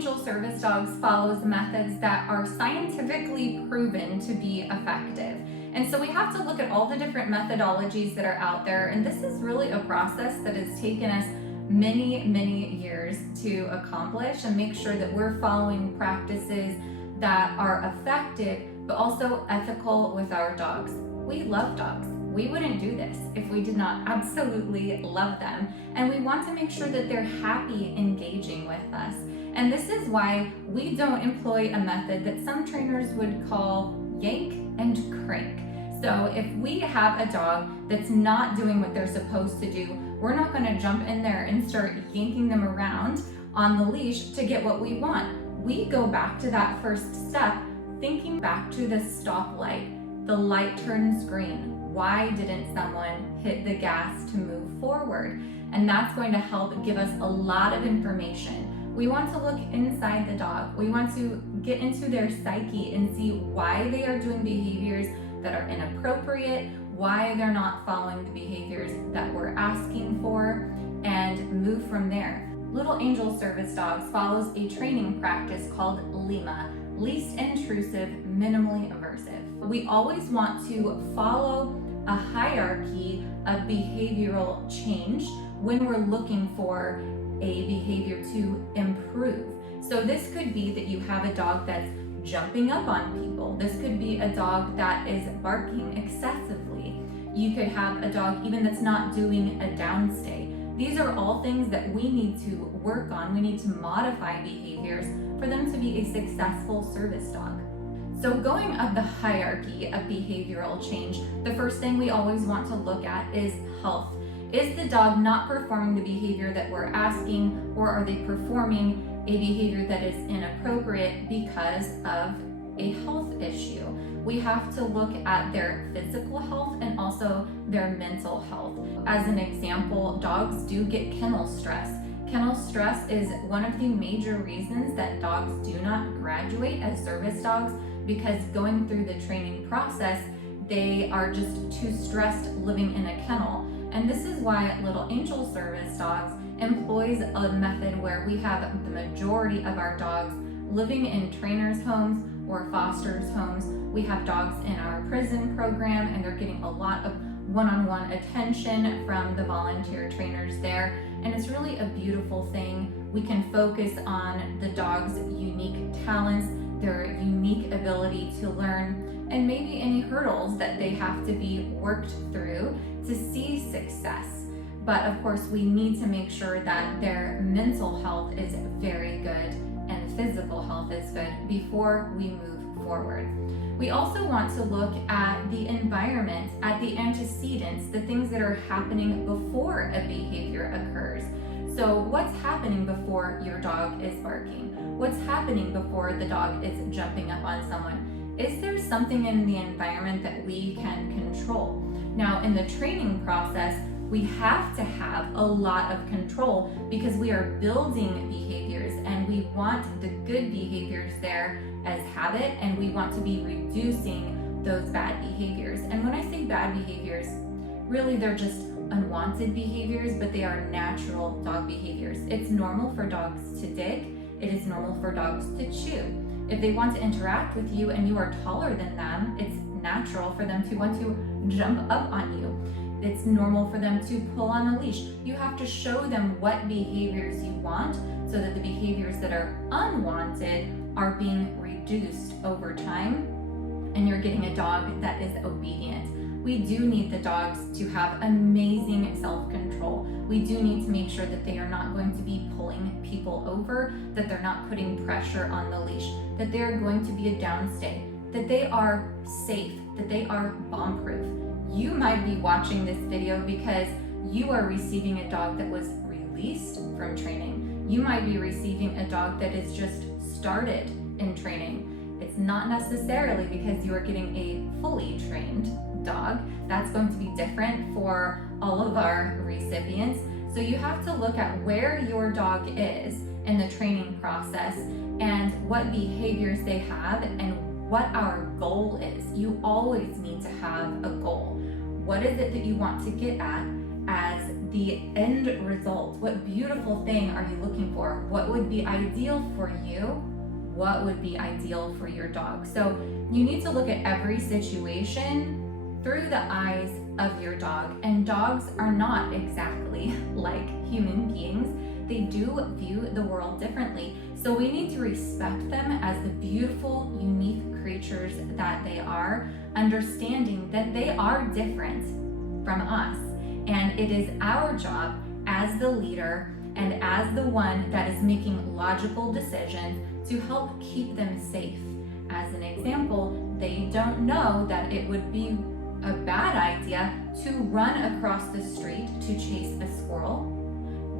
angel service dogs follows methods that are scientifically proven to be effective. And so we have to look at all the different methodologies that are out there. And this is really a process that has taken us many years to accomplish and make sure that we're following practices that are effective, but also ethical with our dogs. We love dogs. We wouldn't do this if we did not absolutely love them. And we want to make sure that they're happy engaging with us. And this is why we don't employ a method that some trainers would call yank and crank. So if we have a dog that's not doing what they're supposed to do, we're not going to jump in there and start yanking them around on the leash to get what we want. We go back to that first step, thinking back to the stoplight. The light turns green. Why didn't someone hit the gas to move forward? And that's going to help give us a lot of information. We want to look inside the dog. We want to get into their psyche and see why they are doing behaviors that are inappropriate, why they're not following the behaviors that we're asking for, and move from there. Little Angel Service Dogs follows a training practice called LIMA, Least Intrusive, Minimally Aversive. We always want to follow a hierarchy of behavioral change when we're looking for a behavior to improve. So this could be that you have a dog that's jumping up on people. This could be a dog that is barking excessively. You could have a dog even that's not doing a downstay. These are all things that we need to work on. We need to modify behaviors for them to be a successful service dog. So going up the hierarchy of behavioral change, the first thing we always want to look at is health. Is the dog not performing the behavior that we're asking, or are they performing a behavior that is inappropriate because of a health issue? We have to look at their physical health and also their mental health. As an example, dogs do get kennel stress. Kennel stress is one of the major reasons that dogs do not graduate as service dogs, because going through the training process, they are just too stressed living in a kennel. And this is why Little Angel Service Dogs employs a method where we have the majority of our dogs living in trainers' homes or fosters' homes. We have dogs in our prison program, and they're getting a lot of one-on-one attention from the volunteer trainers there. And it's really a beautiful thing. We can focus on the dog's unique talents, their unique ability to learn, and maybe any hurdles that they have to be worked through to see success. But of course, we need to make sure that their mental health is very good and physical health is good before we move forward. We also want to look at the environment, at the antecedents, the things that are happening before a behavior occurs. So what's happening before your dog is barking? What's happening before the dog is jumping up on someone? Is there something in the environment that we can control? Now, in the training process, we have to have a lot of control because we are building behaviors, and we want the good behaviors there as habit, and we want to be reducing those bad behaviors. And when I say bad behaviors, really they're just unwanted behaviors, but they are natural dog behaviors. It's normal for dogs to dig. It is normal for dogs to chew. If they want to interact with you and you are taller than them, it's natural for them to want to jump up on you. It's normal for them to pull on a leash. You have to show them what behaviors you want so that the behaviors that are unwanted are being reduced over time, and you're getting a dog that is obedient. We do need the dogs to have amazing self-control. We do need to make sure that they are not going to be pulling people over, that they're not putting pressure on the leash, that they're going to be a downstay, that they are safe, that they are bomb-proof. You might be watching this video because you are receiving a dog that was released from training. You might be receiving a dog that is just started in training. It's not necessarily because you are getting a fully trained dog. That's going to be different for all of our recipients. So you have to look at where your dog is in the training process and what behaviors they have and what our goal is. You always need to have a goal. What is it that you want to get at? as the end result. What beautiful thing are you looking for? What would be ideal for you? What would be ideal for your dog? So you need to look at every situation through the eyes of your dog. And dogs are not exactly like human beings. They do view the world differently. So we need to respect them as the beautiful, unique creatures that they are, understanding that they are different from us. And it is our job as the leader and as the one that is making logical decisions to help keep them safe. As an example, they don't know that it would be a bad idea to run across the street to chase a squirrel.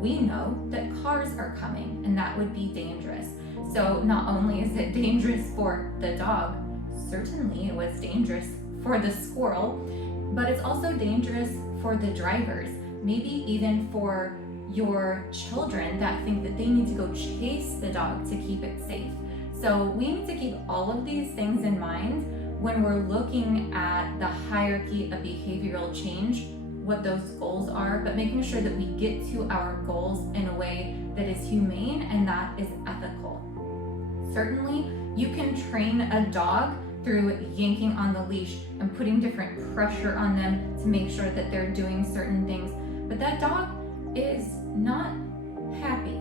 We know that cars are coming and that would be dangerous. So not only is it dangerous for the dog, certainly it was dangerous for the squirrel, but it's also dangerous for the drivers, maybe even for your children that think that they need to go chase the dog to keep it safe. So we need to keep all of these things in mind when we're looking at the hierarchy of behavioral change, what those goals are, but making sure that we get to our goals in a way that is humane and that is ethical. Certainly, you can train a dog through yanking on the leash and putting different pressure on them to make sure that they're doing certain things, but that dog is not happy.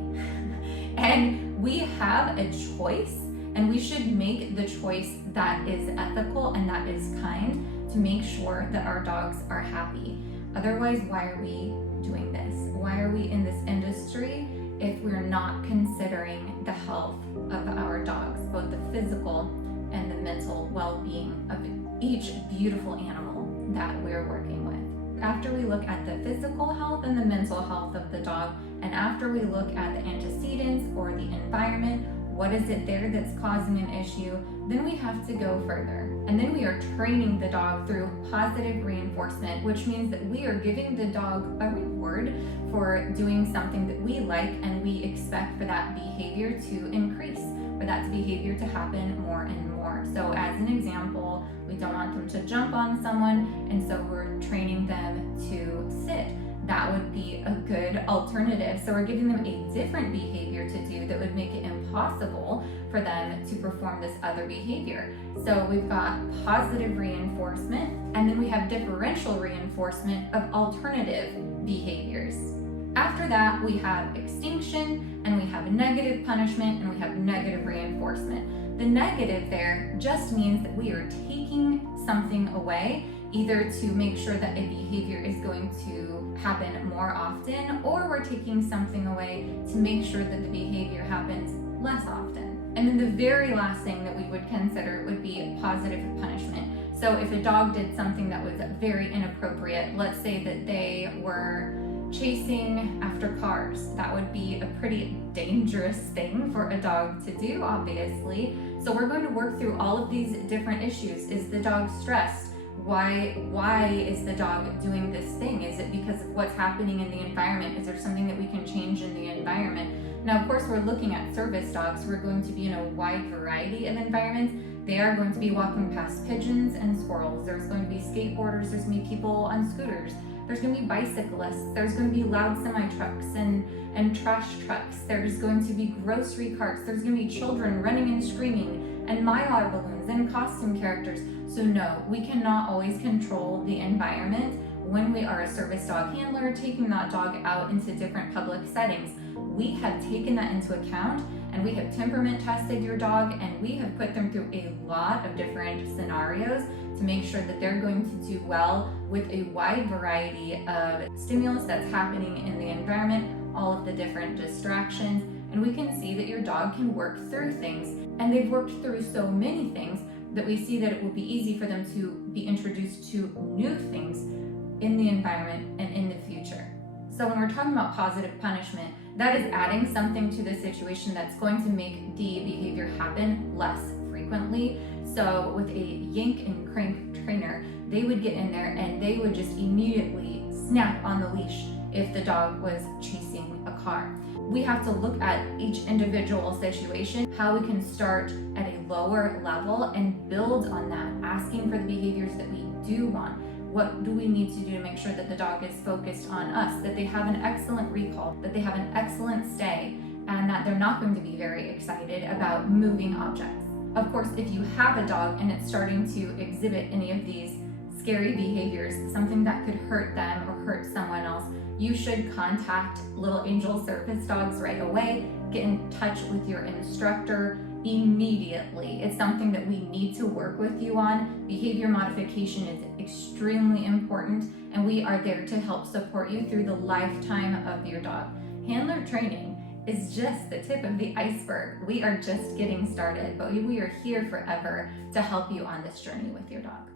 And we have a choice, and we should make the choice that is ethical and that is kind to make sure that our dogs are happy. Otherwise, why are we doing this? Why are we in this industry if we're not considering the health of our dogs, both the physical and the mental well-being of each beautiful animal that we're working with? After we look at the physical health and the mental health of the dog, and after we look at the antecedents or the environment, what is it there that's causing an issue, then we have to go further. And then we are training the dog through positive reinforcement, which means that we are giving the dog a reward for doing something that we like, and we expect for that behavior to increase, for that behavior to happen more and more. So as an example, we don't want them to jump on someone, and so we're training them to sit. That would be a good alternative. So we're giving them a different behavior to do that would make it impossible for them to perform this other behavior. So we've got positive reinforcement, and then we have differential reinforcement of alternative behaviors. After that, we have extinction, and we have negative punishment, and we have negative reinforcement. The negative there just means that we are taking something away, either to make sure that a behavior is going to happen more often, or we're taking something away to make sure that the behavior happens less often. And then the very last thing that we would consider would be positive punishment. So if a dog did something that was very inappropriate, let's say that they were chasing after cars, that would be a pretty dangerous thing for a dog to do, obviously. So we're going to work through all of these different issues. Is the dog stressed? Why is the dog doing this thing? Is it because of what's happening in the environment? Is there something that we can change in the environment? Now, of course, we're looking at service dogs who are going to be in a wide variety of environments. They are going to be walking past pigeons and squirrels. There's going to be skateboarders. There's going to be people on scooters. There's going to be bicyclists. There's going to be loud semi-trucks and trash trucks. There's going to be grocery carts. There's going to be children running and screaming, and Mylar balloons and costume characters. So no, we cannot always control the environment when we are a service dog handler, taking that dog out into different public settings. We have taken that into account, and we have temperament tested your dog, and we have put them through a lot of different scenarios to make sure that they're going to do well with a wide variety of stimulus that's happening in the environment, all of the different distractions, and we can see that your dog can work through things. And they've worked through so many things that we see that it will be easy for them to be introduced to new things in the environment and in the future. So when we're talking about positive punishment, that is adding something to the situation that's going to make the behavior happen less frequently. So with a yank and crank trainer, they would get in there and they would just immediately snap on the leash if the dog was chasing a car. We have to look at each individual situation, how we can start at a lower level and build on that, asking for the behaviors that we do want, what do we need to do to make sure that the dog is focused on us, that they have an excellent recall, that they have an excellent stay, and that they're not going to be very excited about moving objects. Of course, if you have a dog and it's starting to exhibit any of these scary behaviors, something that could hurt them or hurt someone else, you should contact Little Angel Service Dogs right away. Get in touch with your instructor immediately. It's something that we need to work with you on. Behavior modification is extremely important, and we are there to help support you through the lifetime of your dog. Handler training is just the tip of the iceberg. We are just getting started, but we are here forever to help you on this journey with your dog.